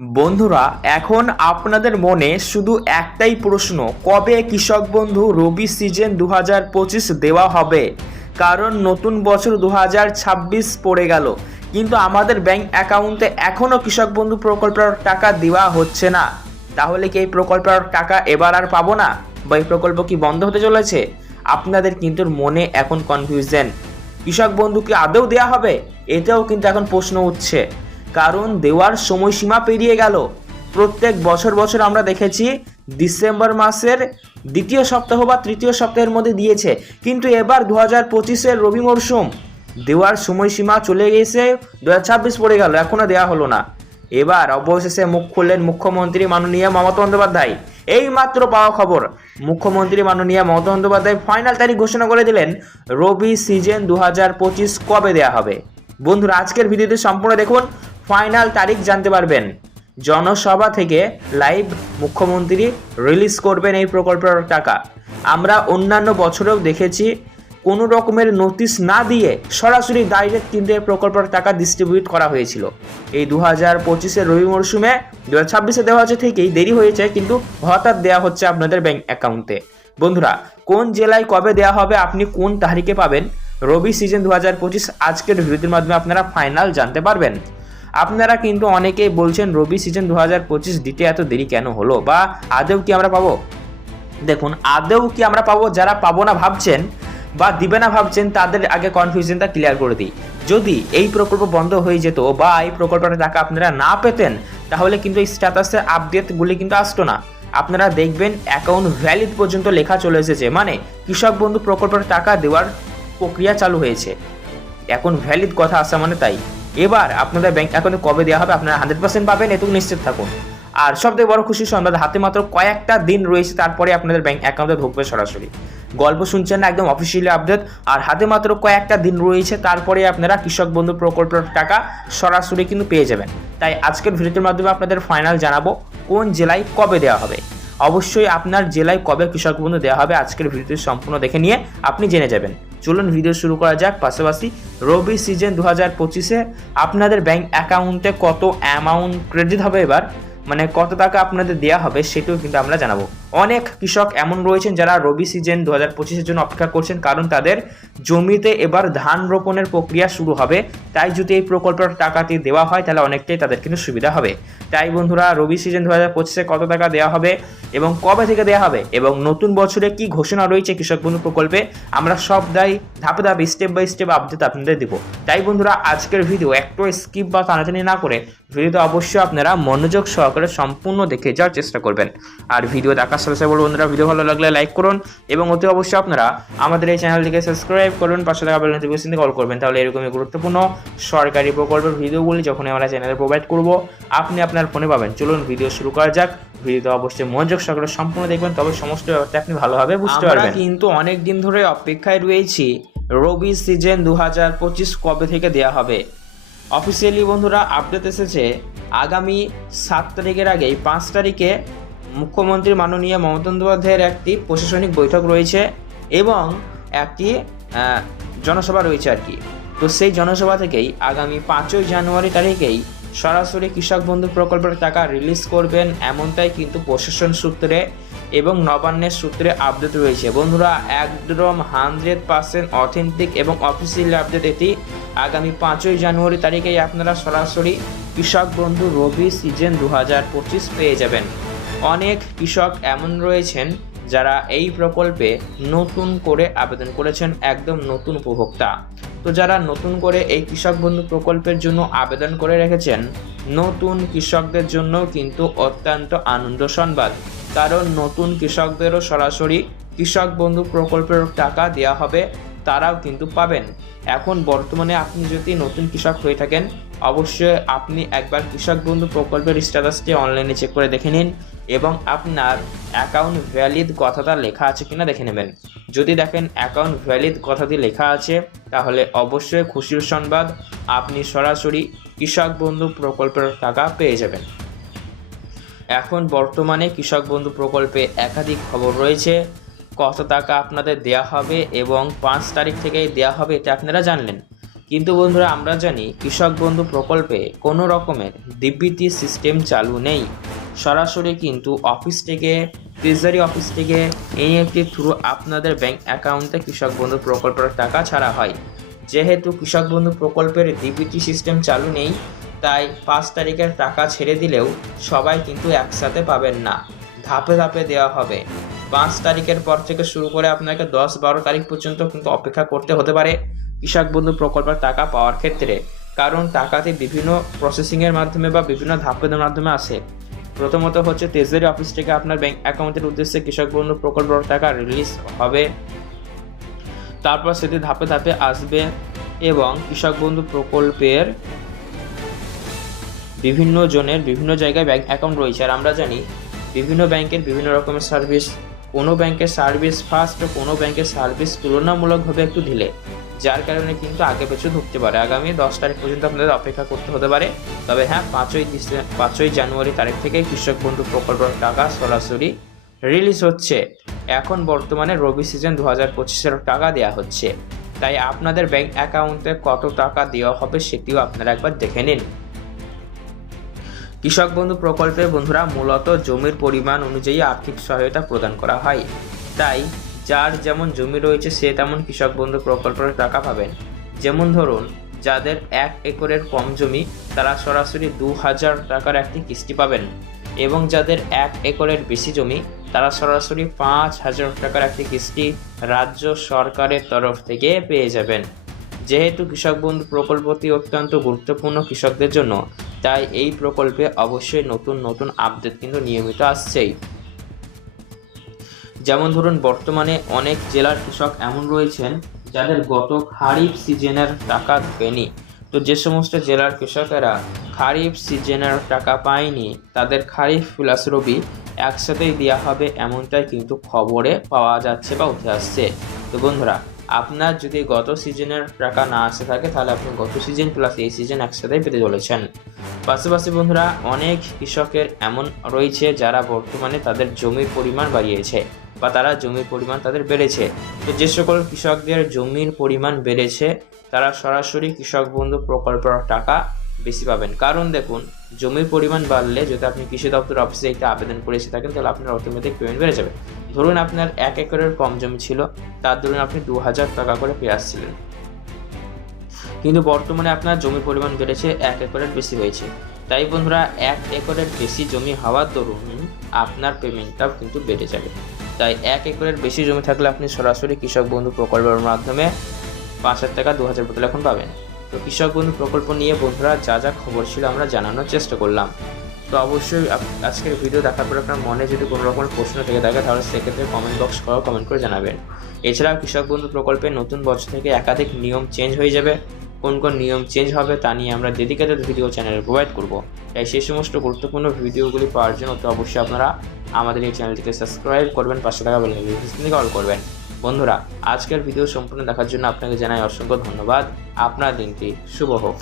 বন্ধুরা, এখন আপনাদের মনে শুধু একটাই প্রশ্ন, কবে কৃষক বন্ধু রবি সিজন দু হাজার পঁচিশ দেওয়া হবে? কারণ নতুন বছর দু হাজার ছাব্বিশ পড়ে গেল, কিন্তু আমাদের ব্যাংক অ্যাকাউন্টে এখনও কৃষক বন্ধু প্রকল্পের টাকা দেওয়া হচ্ছে না। তাহলে কি এই প্রকল্পের টাকা এবার আর পাবো না? বা এই প্রকল্প কি বন্ধ হতে চলেছে? আপনাদের কিন্তু মনে এখন কনফিউশন কৃষক বন্ধু কি আদৌ দেওয়া হবে? এটাও কিন্তু এখন প্রশ্ন উঠছে। কারণ দেওয়ার সময়সীমা পেরিয়ে গেল। প্রত্যেক বছর বছর আমরা দেখেছি ডিসেম্বর মাসের দ্বিতীয় সপ্তাহ বা তৃতীয় সপ্তাহের মধ্যে দিয়েছে। কিন্তু এবার দু হাজার পঁচিশের রবি মরশুম, দেওয়ার সময়সীমা চলে গেছে দু হাজার ছাব্বিশ পড়ে গেল এখনও দেওয়া হলো না। এবার অবশেষে মুখ খুললেন মুখ্যমন্ত্রী মাননীয় মমতা বন্দ্যোপাধ্যায়। এই মাত্র পাওয়া খবর, মুখ্যমন্ত্রী মাননীয় মমতা বন্দ্যোপাধ্যায় ফাইনাল তারিখ ঘোষণা করে দিলেন, রবি সিজন দু হাজার পঁচিশ কবে দেওয়া হবে? বন্ধুরা, আজকের ভিডিওতে সম্পূর্ণ দেখুন। ফাইনাল তারিখ জানতে পারবেন। জনসভা থেকে লাইভ মুখ্যমন্ত্রী রিলিজ করবেন এই প্রকল্পের টাকা। আমরা অন্যান্য বছরেও দেখেছি কোনো রকমের নোটিশ না দিয়ে সরাসরি ডাইরেক্ট কিন্তু এই প্রকল্পের টাকা ডিস্ট্রিবিউট করা হয়েছিল। এই দু হাজার পঁচিশের রবি মরশুমে দু হাজার ছাব্বিশে দেওয়া হচ্ছে থেকেই দেরি হয়েছে কিন্তু হঠাৎ দেওয়া হচ্ছে আপনাদের ব্যাংক অ্যাকাউন্টে বন্ধুরা, কোন জেলায় কবে দেওয়া হবে, আপনি কোন তারিখে পাবেন? রবি সিজন দু হাজার পঁচিশ আজকের ভিডিওর মাধ্যমে আপনারা ফাইনাল জানতে পারবেন। আপনারা কিন্তু অনেকেই বলছেন, রবি সিজন দু হাজার পঁচিশ দিতে এত দেরি কেন হলো? বা আদেও কি আমরা পাবো? দেখুন আদেও কি আমরা পাবো? যারা পাবো না ভাবছেন বা দিবে না ভাবছেন, তাদের আগে কনফিউশনটা ক্লিয়ার করে দিই। যদি এই প্রকল্প বন্ধ হয়ে যেত বা এই প্রকল্পের টাকা আপনারা না পেতেন, তাহলে কিন্তু এই স্ট্যাটাসের আপডেটগুলি কিন্তু আসতো না। আপনারা দেখবেন অ্যাকাউন্ট ভ্যালিড পর্যন্ত লেখা চলে এসেছে। মানে কৃষক বন্ধু প্রকল্পের টাকা দেওয়ার প্রক্রিয়া চালু হয়েছে। এখন ভ্যালিড কথা আসা মানে তাই। এবার আপনাদের ব্যাংক অ্যাকাউন্টে কবে দেওয়া হবে আপনারা হান্ড্রেড পার্সেন্ট পাবেন, এটুকু নিশ্চিত থাকুন। আর সবথেকে বড় খুশি সংবাদ হাতে মাত্র কয়েকটা দিন রয়েছে, তারপরে আপনাদের ব্যাংক অ্যাকাউন্টে ঢুকবে সরাসরি। গল্প শুনছেন না, একদম অফিসিয়ালি আপডেট আর হাতে মাত্র কয়েকটা দিন রয়েছে, তারপরে আপনারা কৃষক বন্ধু প্রকল্পের টাকা সরাসরি কিন্তু পেয়ে যাবেন। তাই আজকের ভিডিওটির মাধ্যমে আপনাদের ফাইনাল জানাব, কোন জেলায় কবে দেওয়া হবে। অবশ্যই আপনার জেলায় কবে কৃষক বন্ধু দেওয়া হবে, আজকের ভিডিওটি সম্পূর্ণ দেখে নিয়ে আপনি জেনে যাবেন। চলুন ভিডিও শুরু করা যাক। পাশাপাশি রবি সিজন দু হাজার পঁচিশে আপনাদের ব্যাংক অ্যাকাউন্টে কত অ্যামাউন্ট ক্রেডিট হবে এবার? মানে কত টাকা আপনাদের দেওয়া হবে সেটিও কিন্তু আমরা জানাব। অনেক কৃষক এমন রয়েছেন যারা রবি সিজন দু হাজার পঁচিশের জন্য অপেক্ষা করছেন, কারণ তাদের জমিতে এবার ধান রোপণের প্রক্রিয়া শুরু হবে। তাই যদি এই প্রকল্পের টাকাটি দেওয়া হয়, তাহলে অনেকটাই তাদের কিন্তু সুবিধা হবে। তাই বন্ধুরা, রবি সিজন দু হাজার পঁচিশে কত টাকা দেওয়া হবে এবং কবে থেকে দেওয়া হবে এবং নতুন বছরে কি ঘোষণা রয়েছে কৃষক বন্ধু প্রকল্পে, আমরা সব দায় ধাপে ধাপে স্টেপ বাই স্টেপ আপডেট আপনাদের দিব। তাই বন্ধুরা, আজকের ভিডিও একটু স্কিপ বা টানাটানি না করে ভিডিওতে অবশ্যই আপনারা মনোযোগ সহকারে সম্পূর্ণ দেখে যাওয়ার চেষ্টা করবেন। আর ভিডিও সাথে সাথে বলব বন্ধুরা ভিডিও ভালো লাগলে লাইক করুন এবং অতি অবশ্যই আপনারা আমাদের এই চ্যানেলটিকে সাবস্ক্রাইব করুন পাশে থাকা বেল নোটিফিকেশন কল করবেন তাহলে এরকমই গুরুত্বপূর্ণ সরকারি প্রকল্পের ভিডিওগুলি যখন আমরা চ্যানেলে প্রোভাইড করব আপনি আপনার ফোনে পাবেন। চলুন ভিডিও শুরু করা যাক। ভিডিওতে অবশ্যই মনোযোগ সহকারে সম্পূর্ণ দেখবেন তবে সমস্ত ব্যাপারটা আপনি ভালোভাবে বুঝতে পারবেন। কিন্তু অনেক দিন ধরে অপেক্ষায় রয়েছি রবি সিজন দু হাজার পঁচিশ কবে থেকে দেওয়া হবে? অফিসিয়ালি বন্ধুরা আপডেট এসেছে আগামী সাত তারিখের আগেই পাঁচ তারিখে মুখ্যমন্ত্রী মাননীয় মমতা বন্দ্যোপাধ্যায়ের একটি প্রশাসনিক বৈঠক রয়েছে এবং একটি জনসভা রয়েছে আর কি। তো সেই জনসভা থেকেই আগামী পাঁচই জানুয়ারি তারিখেই সরাসরি কৃষক বন্ধু প্রকল্পের টাকা রিলিজ করবেন এমনটাই কিন্তু প্রশাসন সূত্রে এবং নবান্নের সূত্রে আপডেট রয়েছে। বন্ধুরা, একদম হান্ড্রেড পার্সেন্ট অথেন্টিক এবং অফিসিয়াল আপডেট এটি আগামী পাঁচই জানুয়ারি তারিখেই আপনারা সরাসরি কৃষক বন্ধু রবি সিজন দু হাজার পঁচিশ পেয়ে যাবেন। অনেক কৃষক এমন রয়েছেন যারা এই প্রকল্পে নতুন করে আবেদন করেছেন, একদম নতুন উপভোক্তা। তো যারা নতুন করে এই কৃষক বন্ধু প্রকল্পের জন্য আবেদন করে রেখেছেন, নতুন কৃষকদের জন্য কিন্তু অত্যন্ত আনন্দ সংবাদ কারণ নতুন কৃষকদেরও সরাসরি কৃষক বন্ধু প্রকল্পের টাকা দেওয়া হবে, তারাও কিন্তু পাবেন। এখন বর্তমানে আপনি যদি নতুন কৃষক হয়ে থাকেন অবশ্যই আপনি একবার কৃষক বন্ধু প্রকল্পের স্ট্যাটাসটি অনলাইনে চেক করে দেখে নিন এবং আপনার অ্যাকাউন্ট ভ্যালিড কথাটা লেখা আছে কিনা দেখে নেবেন। যদি দেখেন অ্যাকাউন্ট ভ্যালিড কথাটি লেখা আছে, তাহলে অবশ্যই খুশির সংবাদ, আপনি সরাসরি কৃষক বন্ধু প্রকল্পের টাকা পেয়ে যাবেন। এখন বর্তমানে কৃষক বন্ধু প্রকল্পে একাধিক খবর রয়েছে। কত টাকা আপনাদের দেয়া হবে এবং পাঁচ তারিখ থেকেই দেয়া হবে এটা আপনারা জানলেন। কিন্তু বন্ধুরা, আমরা জানি কৃষক বন্ধু প্রকল্পে কোনো রকমের ডিবিটি সিস্টেম চালু নেই। সরাসরি কিন্তু অফিস থেকে ট্রেজারি অফিস থেকে এনএফটি থ্রু আপনাদের ব্যাংক অ্যাকাউন্টে কৃষক বন্ধু প্রকল্পের টাকা ছাড়া হয়। যেহেতু কৃষক বন্ধু প্রকল্পের ডিবিটি সিস্টেম চালু নেই, তাই পাঁচ তারিখের টাকা ছেড়ে দিলেও সবাই কিন্তু একসাথে পাবেন না। ধাপে ধাপে দেওয়া হবে। পাঁচ তারিখের পর থেকে শুরু করে আপনাকে দশ বারো তারিখ পর্যন্ত কিন্তু অপেক্ষা করতে হতে পারে। কৃষক বন্ধু প্রকল্পের টাকা পাওয়ার ক্ষেত্রে, কারণ টাকাতে বিভিন্ন প্রসেসিংয়ের মাধ্যমে বা বিভিন্ন ধাপের মাধ্যমে আসে। প্রথমত হচ্ছে ট্রেজারি অফিস থেকে আপনার ব্যাংক অ্যাকাউন্টের উদ্দেশ্যে কৃষক বন্ধু প্রকল্পের টাকা রিলিজ হবে। তারপর সেটি ধাপে ধাপে আসবে এবং কৃষক বন্ধু প্রকল্পের বিভিন্ন জনের বিভিন্ন জায়গায় ব্যাংক অ্যাকাউন্ট রয়েছে। আর আমরা জানি, বিভিন্ন ব্যাংকের বিভিন্ন রকমের সার্ভিস কোনো ব্যাংকের সার্ভিস ফাস্ট কোনো ব্যাংকের সার্ভিস তুলনামূলকভাবে একটু ঢিলে, যার কারণে কিন্তু আগে পেছু ঢুকতে পারে। আগামী দশ তারিখ পর্যন্ত আপনাদের অপেক্ষা করতে হতে পারে। তবে হ্যাঁ পাঁচই পাঁচই জানুয়ারি তারিখ থেকে কৃষক বন্ধু প্রকল্পের টাকা সরাসরি রিলিজ হচ্ছে। এখন বর্তমানে রবি সিজন দু হাজার পঁচিশের টাকা দেওয়া হচ্ছে। তাই আপনাদের ব্যাংক অ্যাকাউন্টে কত টাকা দেওয়া হবে সেটিও আপনারা একবার দেখে নিন। কৃষক বন্ধু প্রকল্পে বন্ধুরা মূলত জমির পরিমাণ অনুযায়ী আর্থিক সহায়তা প্রদান করা হয়। তাই যার যেমন জমি রয়েছে, সে তেমন কৃষক বন্ধু প্রকল্পের টাকা পাবেন। যেমন ধরুন, যাদের এক একরের কম জমি, তারা সরাসরি দু হাজার টাকার একটি কিস্তি পাবেন। এবং যাদের এক একরের বেশি জমি, তারা সরাসরি পাঁচ হাজার টাকার একটি কিস্তি রাজ্য সরকারের তরফ থেকে পেয়ে যাবেন। যেহেতু কৃষক বন্ধু প্রকল্পটি অত্যন্ত গুরুত্বপূর্ণ কৃষকদের জন্য, তাই এই প্রকল্পে অবশ্যই নতুন নতুন আপডেট কিন্তু নিয়মিত আসছেই। যেমন ধরুন, বর্তমানে অনেক জেলার কৃষক এমন রয়েছেন যাদের গত খারিফ সিজনের টাকা ঢোকেনি তো যে সমস্ত জেলার কৃষকেরা খারিফ সিজনের টাকা পায়নি, তাদের খারিফ প্লাস রবি একসাথেই দেওয়া হবে এমনটাই কিন্তু খবরে পাওয়া যাচ্ছে বা উঠে আসছে। তো বন্ধুরা আপনার যদি গত সিজনের টাকা না আসে থাকে, তাহলে আপনি গত সিজন প্লাস এই সিজন একসাথেই পেতে চলেছেন। পাশাপাশি বন্ধুরা, অনেক কৃষকের এমন রয়েছে যারা বর্তমানে তাদের জমির পরিমাণ বাড়িয়েছে বা তারা জমির পরিমাণ তাদের বেড়েছে। তো যে সকল কৃষকদের জমির পরিমাণ বেড়েছে, তারা সরাসরি কৃষক বন্ধু প্রকল্পের টাকা বেশি পাবেন। কারণ দেখুন, জমির পরিমাণ বাড়লে যদি আপনি কৃষি দপ্তর অফিসে একটা আবেদন করে এসে থাকেন, তাহলে আপনার অটোমেটিক পেমেন্ট বেড়ে যাবে। ধরুন আপনার এক একরের কম জমি ছিল, তার ধরুন আপনি দু হাজার টাকা করে পেয়ে আসছিলেন। কিন্তু বর্তমানে আপনার জমির পরিমাণ বেড়েছে এক একরের বেশি হয়েছে। তাই বন্ধুরা, এক একরের বেশি জমি হওয়ার দরুন আপনার পেমেন্টটাও কিন্তু বেড়ে যাবে। তাই এক একরের বেশি জমি থাকলে আপনি সরাসরি কৃষক বন্ধু প্রকল্পের মাধ্যমে পাঁচ হাজার টাকা, দু হাজার বোতল এখন পাবেন। তো কৃষক বন্ধু প্রকল্প নিয়ে বন্ধুরা যা যা খবর ছিল আমরা জানানোর চেষ্টা করলাম। তো অবশ্যই আজকের ভিডিও দেখার পর আপনার মনে যদি কোনো রকমের প্রশ্ন থেকে থাকে, তাহলে সেক্ষেত্রে কমেন্ট বক্স করা কমেন্ট করে জানাবেন। এছাড়াও কৃষক বন্ধু প্রকল্পে নতুন বছর থেকে একাধিক নিয়ম চেঞ্জ হয়ে যাবে। কোন কোন নিয়ম চেঞ্জ হবে তা নিয়ে আমরা ডেডিকেটেড ভিডিও চ্যানেলে প্রোভাইড করব। তাই সেই সমস্ত গুরুত্বপূর্ণ ভিডিওগুলি পাওয়ার জন্য তো অবশ্যই আপনারা আমাদের এই চ্যানেলটিকে সাবস্ক্রাইব করবেন, পাশে থাকা বেল থেকে অল করবেন। বন্ধুরা, আজকের ভিডিও সম্পূর্ণ দেখার জন্য আপনাকে জানাই অসংখ্য ধন্যবাদ। আপনার দিনটি শুভ হোক।